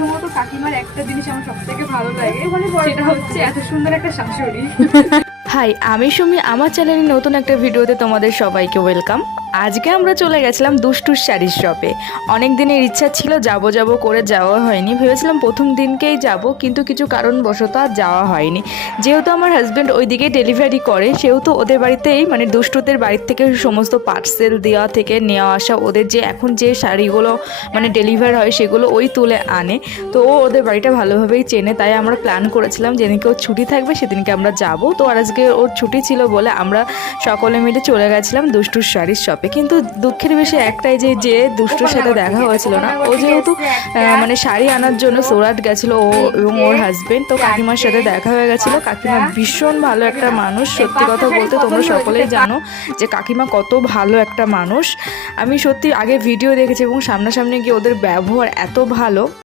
প্রথমত কাকিমার একটা জিনিস আমার সবথেকে ভালো লাগে, সেটা হচ্ছে এত সুন্দর একটা শাশুড়ি। হাই, আমি সুমি। আমার চ্যানেলে নতুন একটা ভিডিওতে তোমাদের সবাইকে ওয়েলকাম। আজকে আমরা চলে গেছিলাম দুষ্টুর শাড়ির শপে। অনেক দিনের ইচ্ছা ছিল যাব করে যাওয়া হয়নি। ভেবেছিলাম প্রথম দিনকেই যাব, কিন্তু কিছু কারণবশত আর যাওয়া হয়নি। যেহেতু আমার হাজব্যান্ড ওইদিকে ডেলিভারি করে, সেহেতু ওদের বাড়িতেই মানে দুষ্টুদের বাড়ির থেকে সমস্ত পার্সেল দেওয়া থেকে নেওয়া আসা, ওদের যে এখন যে শাড়িগুলো মানে ডেলিভার হয় সেগুলো ওই তুলে আনে। তো ও ওদের বাড়িটা ভালোভাবেই চেনে, তাই আমরা প্ল্যান করেছিলাম যেদিনকে ওর ছুটি থাকবে সেদিনকে আমরা যাব। তো আর আজকে ওর ছুটি ছিল বলে আমরা সকলে মিলে চলে গেছিলাম দুষ্টুর শাড়ির শপে। কিন্তু দুঃখের বিষয় একটাই যে দুষ্টুর সাথে দেখা হয়েছিল না। ও যেহেতু মানে শাড়ি আনার জন্য সুরাট গেছিলো ও এবং ওর হাজবেন্ড, তো কাকিমার সাথে দেখা হয়ে গেছিলো। কাকিমা ভীষণ ভালো একটা মানুষ, সত্যি কথা বলতে তোমরা সকলেই জানো যে কাকিমা কত ভালো একটা মানুষ। আমি সত্যি আগে ভিডিও দেখেছি এবং সামনাসামনি গিয়ে ওদের ব্যবহার এত ভালো।